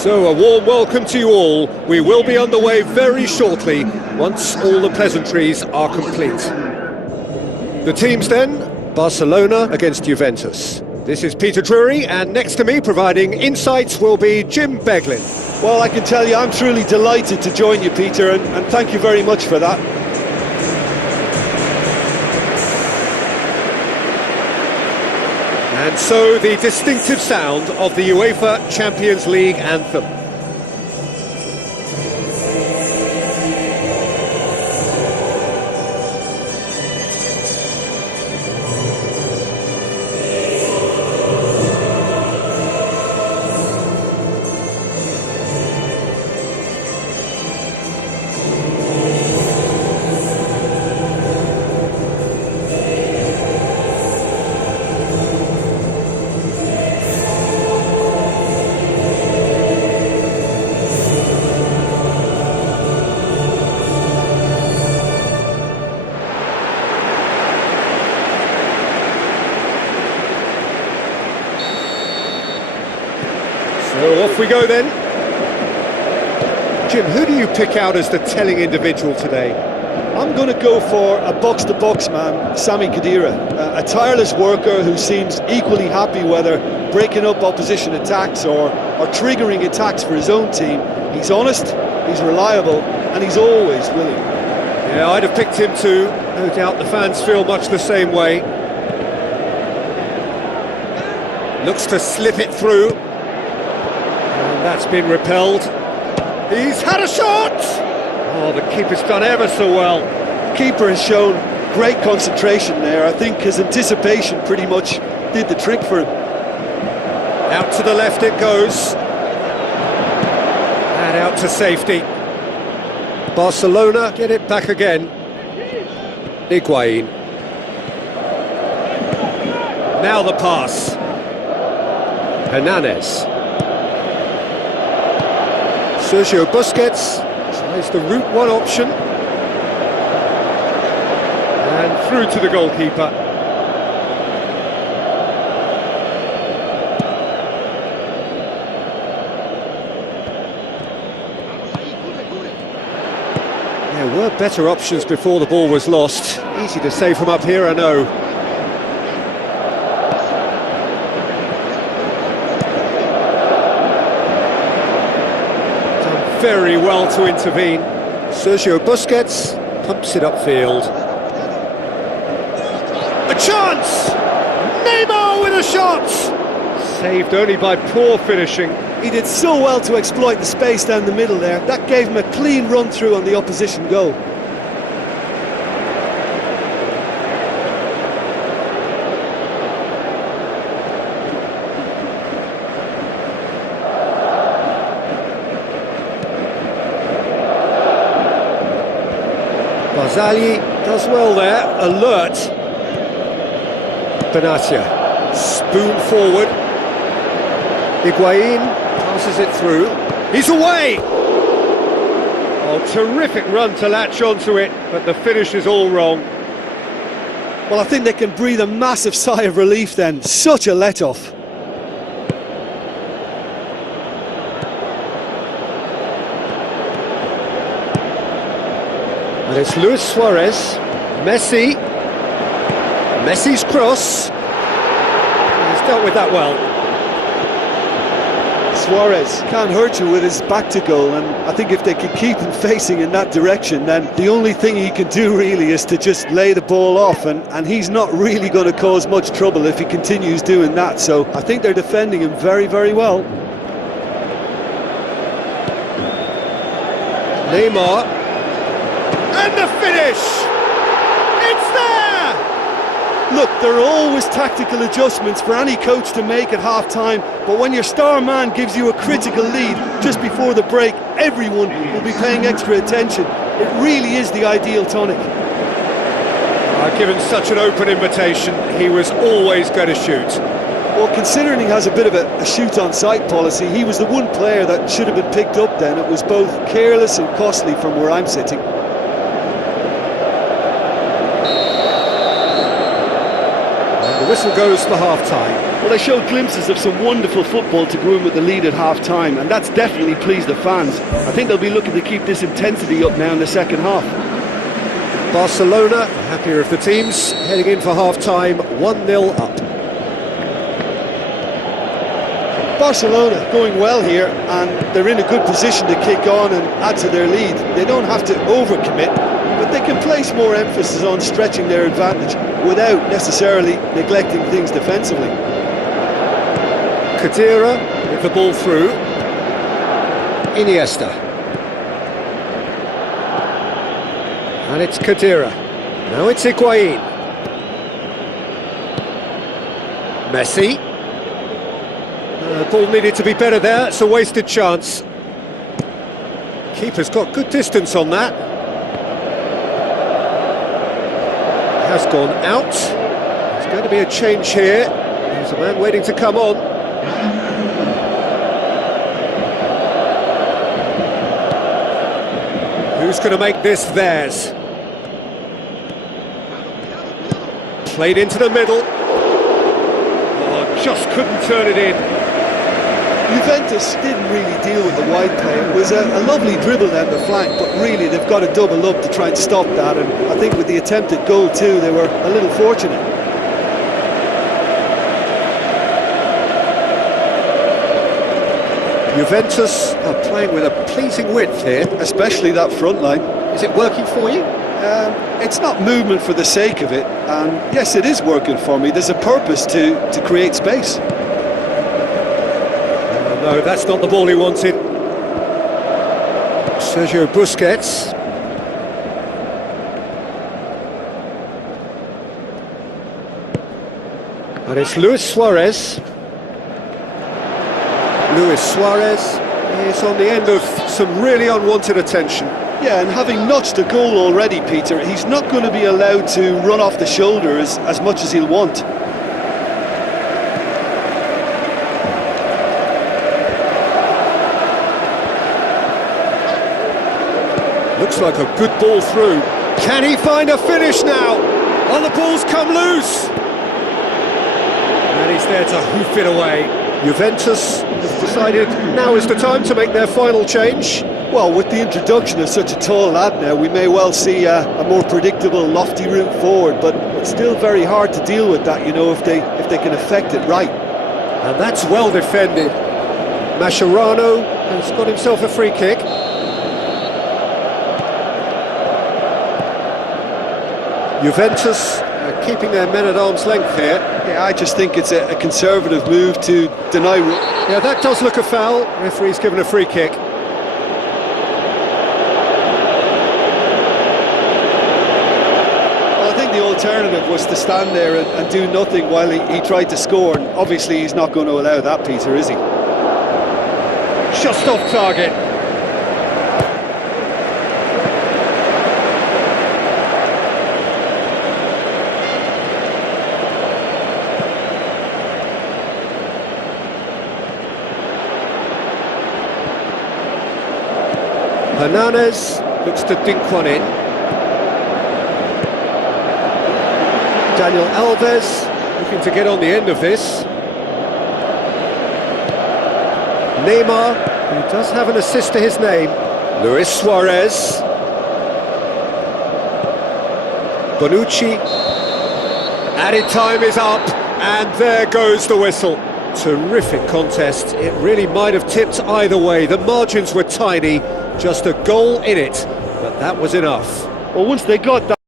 So a warm welcome to you all. We will be underway very shortly, once all the pleasantries are complete. The teams then, Barcelona against Juventus. This is Peter Drury, and next to me providing insights will be Jim Beglin. Well, I can tell you I'm truly delighted to join you, Peter, and thank you very much for that. And so the distinctive sound of the UEFA Champions League anthem. So off we go then. Jim, who do you pick out as the telling individual today? I'm going to go for a box-to-box man, Sami Khedira, a tireless worker who seems equally happy whether breaking up opposition attacks or triggering attacks for his own team. He's honest, he's reliable, and he's always willing. Yeah, I'd have picked him too. No doubt the fans feel much the same way. Looks to slip it through. And that's been repelled. He's had a shot! Oh, the keeper's done ever so well. Keeper has shown great concentration there. I think his anticipation pretty much did the trick for him. Out to the left it goes. And out to safety. Barcelona get it back again. Higuain. Now the pass. Hernandez. Sergio Busquets tries the route one option. And through to the goalkeeper. There were better options before the ball was lost. Easy to save from up here, I know. Very well to intervene. Sergio Busquets pumps it upfield. A chance! Neymar with a shot! Saved only by poor finishing. He did so well to exploit the space down the middle there. That gave him a clean run through on the opposition goal. Barzagli does well there, alert. Benatia, spoon forward. Higuain passes it through. He's away! Oh, terrific run to latch onto it, but the finish is all wrong. Well, I think they can breathe a massive sigh of relief then. Such a let-off. And it's Luis Suarez, Messi, Messi's cross. He's dealt with that well. Suarez can't hurt you with his back to goal, and I think if they can keep him facing in that direction, then the only thing he can do really is to just lay the ball off, and he's not really going to cause much trouble if he continues doing that. So I think they're defending him very, very well. Neymar. And the finish! It's there! Look, there are always tactical adjustments for any coach to make at half-time, but when your star man gives you a critical lead just before the break, everyone will be paying extra attention. It really is the ideal tonic. Given such an open invitation, he was always going to shoot. Well, considering he has a bit of a shoot-on-sight policy, he was the one player that should have been picked up then. It was both careless and costly from where I'm sitting. The whistle goes for half-time. Well, they showed glimpses of some wonderful football to go in with the lead at half-time, and that's definitely pleased the fans. I think they'll be looking to keep this intensity up now in the second half. Barcelona, the happier of the teams, heading in for half-time, 1-0 up. Barcelona going well here, and they're in a good position to kick on and add to their lead. They don't have to overcommit, but they can place more emphasis on stretching their advantage without necessarily neglecting things defensively. Khedira with the ball through. Iniesta. And it's Khedira. Now it's Higuain. Messi. The ball needed to be better there, it's a wasted chance. Keeper's got good distance on that. Has gone out. There's going to be a change here. There's a man waiting to come on. Who's going to make this theirs? Played into the middle. Oh, just couldn't turn it in. Juventus didn't really deal with the wide play. It was a lovely dribble down the flank, but really they've got to double up to try and stop that, and I think with the attempted goal too, they were a little fortunate. Juventus are playing with a pleasing width here. Especially that front line. Is it working for you? It's not movement for the sake of it, and yes, it is working for me. There's a purpose to create space. No, that's not the ball he wanted. Sergio Busquets. And it's Luis Suarez. Luis Suarez is on the end of some really unwanted attention. Yeah, and having notched a goal already, Peter, he's not going to be allowed to run off the shoulder as much as he'll want. Looks like a good ball through. Can he find a finish now? Oh, the ball's come loose! And he's there to hoof it away. Juventus have decided now is the time to make their final change. Well, with the introduction of such a tall lad now, we may well see a more predictable, lofty route forward, but it's still very hard to deal with that, you know, if they can affect it right. And that's well defended. Mascherano has got himself a free kick. Juventus keeping their men at arm's length here. Yeah, I just think it's a conservative move to deny... Yeah, that does look a foul. Referee's given a free kick. Well, I think the alternative was to stand there and do nothing while he tried to score, and obviously he's not going to allow that, Peter, is he? Just off target. Hernandez looks to dink one in. Daniel Alves looking to get on the end of this. Neymar, who does have an assist to his name. Luis Suarez. Bonucci. Added time is up, and there goes the whistle. Terrific contest. It really might have tipped either way. The margins were tiny. Just a goal in it, but that was enough. Well, once they got that...